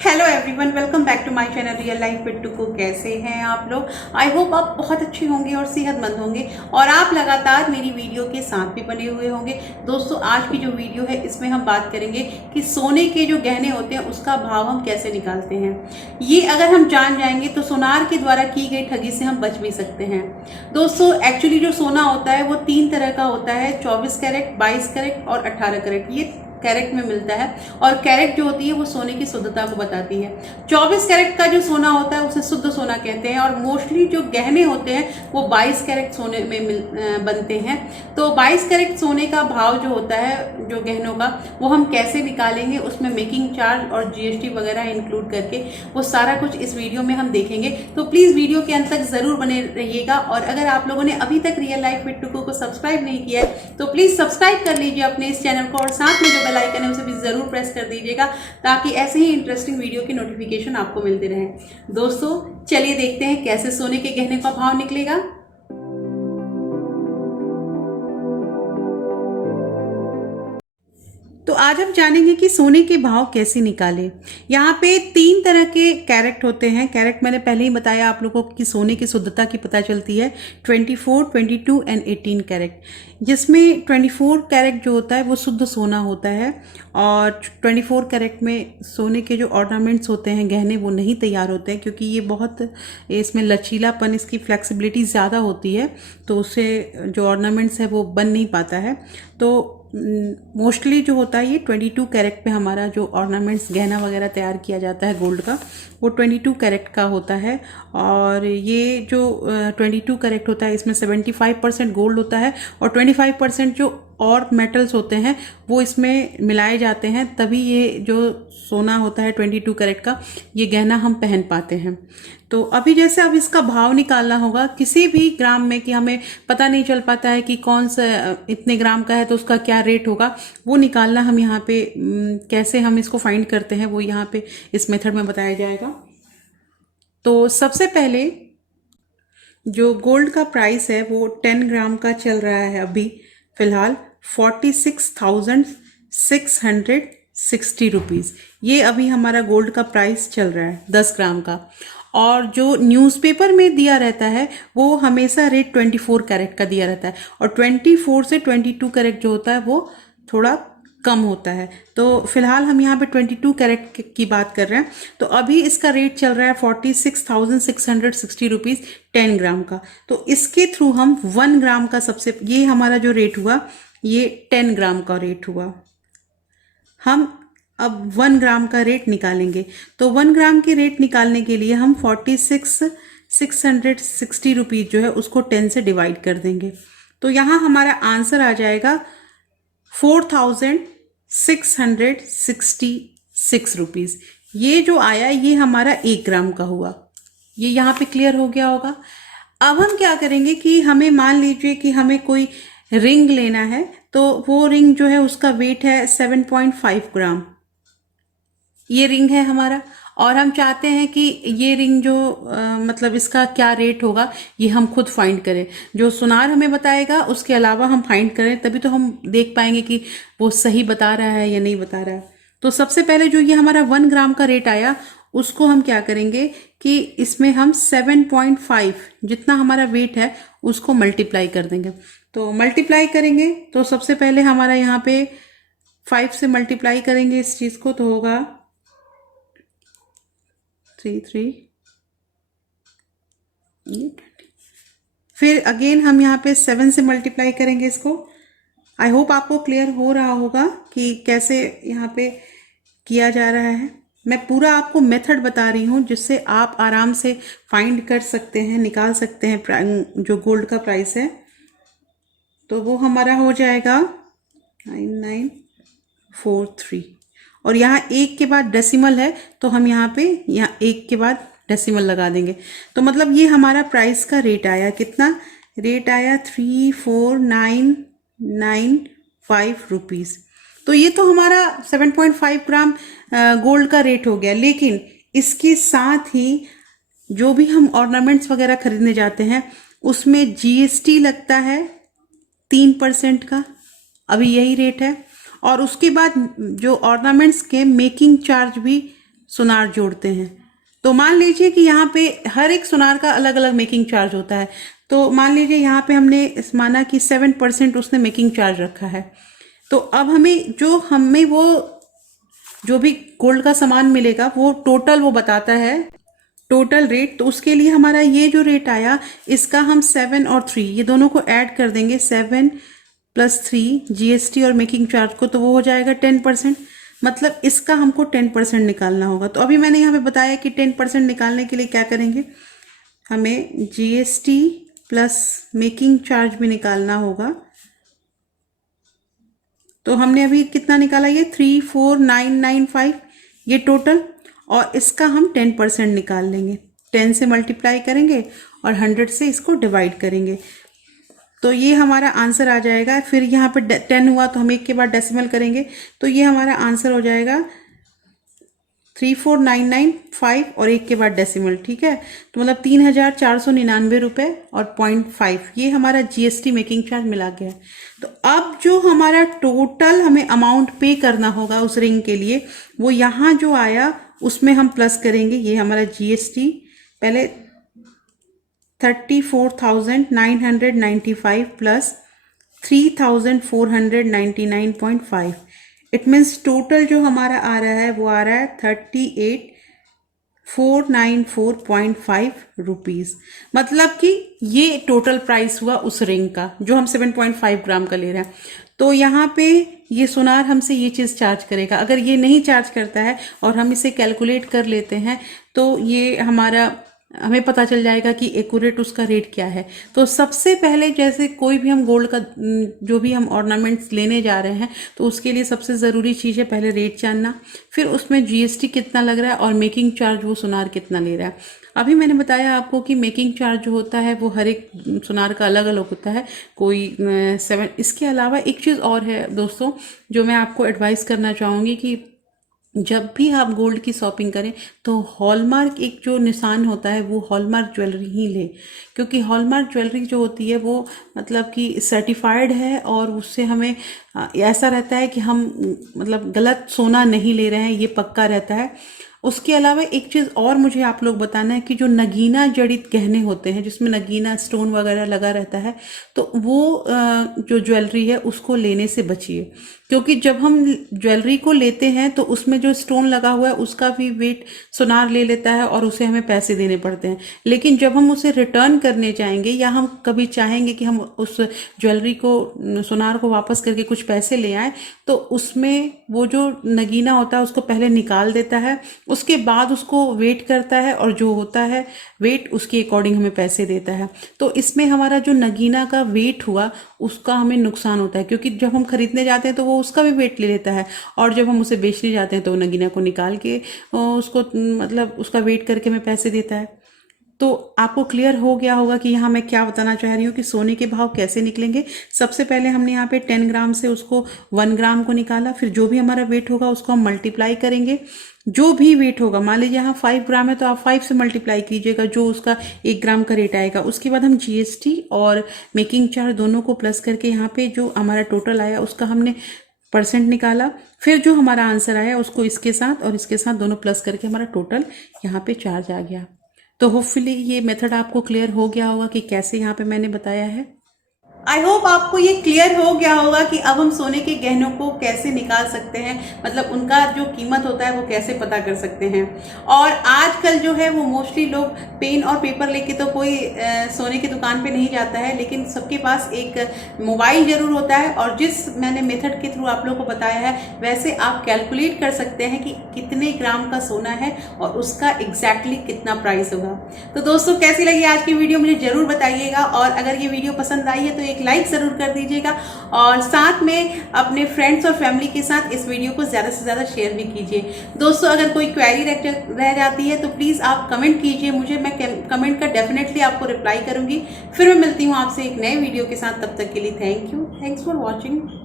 Hello everyone, welcome back to my channel real life with Tuku. कैसे हैं आप लोग? आई होप आप बहुत अच्छे होंगे और सेहतमंद होंगे और आप लगातार मेरी वीडियो के साथ भी बने हुए होंगे। दोस्तों, आज की जो वीडियो है इसमें हम बात करेंगे कि सोने के जो गहने होते हैं उसका भाव हम कैसे निकालते हैं। ये अगर हम जान जाएंगे तो सोनार के द्वारा की गई ठगी से हम बच भी सकते हैं। दोस्तों, एक्चुअली जो सोना होता है वो 3 तरह का होता है, 24 कैरेट, 22 कैरेट और 18 कैरेट। ये कैरेट में मिलता है और कैरेट जो होती है वो सोने की शुद्धता को बताती है। 24 कैरेट का जो सोना होता है उसे शुद्ध सोना कहते हैं और मोस्टली जो गहने होते हैं वो 22 कैरेट सोने में बनते हैं। तो 22 कैरेट सोने का भाव जो होता है जो गहनों का, वो हम कैसे निकालेंगे, उसमें मेकिंग चार्ज और जीएसटी वगैरह इंक्लूड करके वो सारा कुछ इस वीडियो में हम देखेंगे। तो प्लीज़ वीडियो के अंत तक ज़रूर बने रहिएगा। और अगर आप लोगों ने अभी तक रियल लाइफ विद टुकू को सब्सक्राइब नहीं किया है तो प्लीज़ सब्सक्राइब कर लीजिए अपने इस चैनल को और साथ में जो बेल आइकन है उसे भी ज़रूर प्रेस कर दीजिएगा ताकि ऐसे ही इंटरेस्टिंग वीडियो की नोटिफिकेशन आपको मिलते रहे। दोस्तों, चलिए देखते हैं कैसे सोने के गहने का भाव निकलेगा। तो आज हम जानेंगे कि सोने के भाव कैसे निकालें। यहाँ पे 3 तरह के कैरेट होते हैं। कैरेट मैंने पहले ही बताया आप लोगों को कि सोने की शुद्धता की पता चलती है 24, 22 एंड 18 कैरेट, जिसमें 24 कैरेट जो होता है वो शुद्ध सोना होता है और 24 कैरेट में सोने के जो ऑर्नामेंट्स होते हैं, गहने, वो नहीं तैयार होते हैं क्योंकि ये बहुत इसमें लचीलापन, इसकी फ्लेक्सिबिलिटी ज़्यादा होती है, तो उससे जो ऑर्नामेंट्स है वो बन नहीं पाता है। तो मोस्टली जो होता है ये 22 कैरेट पे हमारा जो ऑर्नामेंट्स, गहना वगैरह तैयार किया जाता है गोल्ड का, वो 22 कैरेट का होता है। और ये जो 22 कैरेट होता है इसमें 75% गोल्ड होता है और 25% जो और मेटल्स होते हैं वो इसमें मिलाए जाते हैं, तभी ये जो सोना होता है 22 कैरेट का, ये गहना हम पहन पाते हैं। तो अभी जैसे अब इसका भाव निकालना होगा किसी भी ग्राम में, कि हमें पता नहीं चल पाता है कि कौन सा इतने ग्राम का है तो उसका क्या रेट होगा, वो निकालना हम यहाँ पे कैसे हम इसको फाइंड करते हैं वो यहाँ पे इस मेथड में बताया जाएगा। तो सबसे पहले जो गोल्ड का प्राइस है वो 10 ग्राम का चल रहा है अभी फिलहाल 46,660 रुपीज़। ये अभी हमारा गोल्ड का प्राइस चल रहा है 10 ग्राम का। और जो न्यूज़पेपर में दिया रहता है वो हमेशा रेट 24 कैरेट का दिया रहता है और 24 से 22 कैरेट जो होता है वो थोड़ा कम होता है। तो फिलहाल हम यहाँ पे 22 कैरेट की बात कर रहे हैं। तो अभी इसका रेट चल रहा है 46,660 रुपीज़ 10 ग्राम का। तो इसके थ्रू हम 1 ग्राम का सबसे, ये हमारा जो रेट हुआ ये 10 ग्राम का रेट हुआ। हम अब 1 ग्राम का रेट निकालेंगे। तो 1 ग्राम के रेट निकालने के लिए हम 46,660 रुपीज़ जो है उसको 10 से डिवाइड कर देंगे। तो यहाँ हमारा आंसर आ जाएगा 4,666 रुपीज़। ये जो आया ये हमारा 1 ग्राम का हुआ। ये यहाँ पे क्लियर हो गया होगा। अब हम क्या करेंगे कि हमें मान लीजिए कि हमें कोई रिंग लेना है, तो वो रिंग जो है उसका वेट है 7.5 ग्राम। ये रिंग है हमारा और हम चाहते हैं कि ये रिंग जो मतलब इसका क्या रेट होगा ये हम खुद फाइंड करें। जो सुनार हमें बताएगा उसके अलावा हम फाइंड करें, तभी तो हम देख पाएंगे कि वो सही बता रहा है या नहीं बता रहा है। तो सबसे पहले जो ये हमारा 1 ग्राम का रेट आया उसको हम क्या करेंगे कि इसमें हम 7.5 जितना हमारा वेट है उसको मल्टीप्लाई कर देंगे। तो मल्टीप्लाई करेंगे तो सबसे पहले हमारा यहाँ पे 5 से मल्टीप्लाई करेंगे इस चीज़ को, तो होगा 3 फिर अगेन हम यहाँ पे 7 से मल्टीप्लाई करेंगे इसको। आई होप आपको क्लियर हो रहा होगा कि कैसे यहाँ पे किया जा रहा है। मैं पूरा आपको मेथड बता रही हूँ जिससे आप आराम से फाइंड कर सकते हैं, निकाल सकते हैं जो गोल्ड का प्राइस है। तो वो हमारा हो जाएगा 9943 और यहाँ 1 के बाद डेसिमल है तो हम यहाँ पे 1 के बाद डेसिमल लगा देंगे। तो मतलब ये हमारा प्राइस का रेट आया, कितना रेट आया 34,995 रुपीज़। तो ये तो हमारा 7.5 ग्राम गोल्ड का रेट हो गया। लेकिन इसके साथ ही जो भी हम ऑर्नामेंट्स वगैरह खरीदने जाते हैं उसमें जीएसटी लगता है 3% का, अभी यही रेट है। और उसके बाद जो ऑर्नामेंट्स के मेकिंग चार्ज भी सुनार जोड़ते हैं। तो मान लीजिए कि यहाँ पे हर एक सुनार का अलग अलग मेकिंग चार्ज होता है। तो मान लीजिए यहाँ पे हमने माना कि 7% उसने मेकिंग चार्ज रखा है। तो अब हमें वो जो भी गोल्ड का सामान मिलेगा वो टोटल वो बताता है, टोटल रेट। तो उसके लिए हमारा ये जो रेट आया, इसका हम 7 और 3 ये दोनों को ऐड कर देंगे, 7 + 3 जीएसटी और मेकिंग चार्ज को, तो वो हो जाएगा 10%। मतलब इसका हमको 10% निकालना होगा। तो अभी मैंने यहाँ पे बताया कि 10% निकालने के लिए क्या करेंगे, हमें जीएसटी प्लस मेकिंग चार्ज भी निकालना होगा। तो हमने अभी कितना निकाला, ये 34995 ये टोटल, और इसका हम 10% निकाल लेंगे। 10 से मल्टीप्लाई करेंगे और 100 से इसको डिवाइड करेंगे, तो ये हमारा आंसर आ जाएगा। फिर यहाँ पे 10 हुआ तो हम एक के बाद डेसिमल करेंगे, तो ये हमारा आंसर हो जाएगा 34995 और एक के बाद डेसिमल। ठीक है, तो मतलब 3499 रुपये और 0.5 ये हमारा जीएसटी मेकिंग चार्ज मिला गया। तो अब जो हमारा टोटल हमें अमाउंट पे करना होगा उस रिंग के लिए, वो यहाँ जो आया उसमें हम प्लस करेंगे। ये हमारा जीएसटी पहले 34,995 प्लस 3,499.5, इट मीन्स टोटल जो हमारा आ रहा है वो आ रहा है 38,494.5 रुपीज़। मतलब कि ये टोटल प्राइस हुआ उस रिंग का जो हम 7.5 ग्राम का ले रहे हैं। तो यहाँ पे ये सुनार हमसे ये चीज़ चार्ज करेगा। अगर ये नहीं चार्ज करता है और हम इसे कैलकुलेट कर लेते हैं तो ये हमें पता चल जाएगा कि एक्यूरेट उसका रेट क्या है। तो सबसे पहले जैसे कोई भी हम गोल्ड का जो भी हम ऑर्नामेंट्स लेने जा रहे हैं तो उसके लिए सबसे ज़रूरी चीज़ है पहले रेट जानना, फिर उसमें जीएसटी कितना लग रहा है और मेकिंग चार्ज वो सुनार कितना ले रहा है। अभी मैंने बताया आपको कि मेकिंग चार्ज जो होता है वो हर एक सुनार का अलग अलग होता है, कोई 7। इसके अलावा एक चीज़ और है दोस्तों जो मैं आपको एडवाइस करना चाहूँगी कि जब भी आप गोल्ड की शॉपिंग करें तो हॉलमार्क एक जो निशान होता है वो हॉलमार्क ज्वेलरी ही ले, क्योंकि हॉलमार्क ज्वेलरी जो होती है वो मतलब कि सर्टिफाइड है और उससे हमें ऐसा रहता है कि हम मतलब गलत सोना नहीं ले रहे हैं, ये पक्का रहता है। उसके अलावा एक चीज़ और मुझे आप लोग बताना है कि जो नगीना जड़ित गहने होते हैं जिसमें नगीना स्टोन वगैरह लगा रहता है, तो वो जो ज्वेलरी है उसको लेने से बचिए, क्योंकि जब हम ज्वेलरी को लेते हैं तो उसमें जो स्टोन लगा हुआ है उसका भी वेट सुनार ले लेता है और उसे हमें पैसे देने पड़ते हैं। लेकिन जब हम उसे रिटर्न करने जाएंगे या हम कभी चाहेंगे कि हम उस ज्वेलरी को सुनार को वापस करके कुछ पैसे ले आए, तो उसमें वो जो नगीना होता है उसको पहले निकाल देता है, उसके बाद उसको वेट करता है और जो होता है वेट उसके अकॉर्डिंग हमें पैसे देता है। तो इसमें हमारा जो नगीना का वेट हुआ उसका हमें नुकसान होता है, क्योंकि जब हम खरीदने जाते हैं तो वो उसका भी वेट ले लेता है और जब हम उसे बेचने जाते हैं तो नगीना को निकाल के उसको मतलब उसका वेट करके हमें पैसे देता है। तो आपको क्लियर हो गया होगा कि यहाँ मैं क्या बताना चाह रही हूँ कि सोने के भाव कैसे निकलेंगे। सबसे पहले हमने यहाँ पे 10 ग्राम से उसको 1 ग्राम को निकाला, फिर जो भी हमारा वेट होगा उसको हम मल्टीप्लाई करेंगे। जो भी वेट होगा, मान लीजिए यहाँ 5 ग्राम है तो आप 5 से मल्टीप्लाई कीजिएगा जो उसका 1 ग्राम का रेट आएगा। उसके बाद हम जीएसटी और मेकिंग चार्ज दोनों को प्लस करके यहाँ पे जो हमारा टोटल आया उसका हमने परसेंट निकाला, फिर जो हमारा आंसर आया उसको इसके साथ और इसके साथ दोनों प्लस करके हमारा टोटल यहाँ पे चार्ज आ गया। तो होपफुली ये मेथड आपको क्लियर हो गया होगा कि कैसे यहाँ पे मैंने बताया है। आई होप आपको ये क्लियर हो गया होगा कि अब हम सोने के गहनों को कैसे निकाल सकते हैं, मतलब उनका जो कीमत होता है वो कैसे पता कर सकते हैं। और आजकल जो है वो मोस्टली लोग पेन और पेपर लेके तो कोई सोने की दुकान पे नहीं जाता है, लेकिन सबके पास एक मोबाइल ज़रूर होता है और जिस मैंने मेथड के थ्रू आप लोगों को बताया है वैसे आप कैलकुलेट कर सकते हैं कि कितने ग्राम का सोना है और उसका एग्जैक्टली कितना प्राइस होगा। तो दोस्तों कैसी लगी आज की वीडियो मुझे ज़रूर बताइएगा, और अगर ये वीडियो पसंद आई है तो एक लाइक ज़रूर कर दीजिएगा और साथ में अपने फ्रेंड्स और फैमिली के साथ इस वीडियो को ज़्यादा से ज़्यादा शेयर भी कीजिए। दोस्तों अगर कोई क्वेरी रह जाती है तो प्लीज़ आप कमेंट कीजिए मुझे, मैं कमेंट का डेफिनेटली आपको रिप्लाई करूँगी। फिर मैं मिलती हूँ आपसे एक नए वीडियो के साथ, तब तक के लिए thank you, thanks for watching.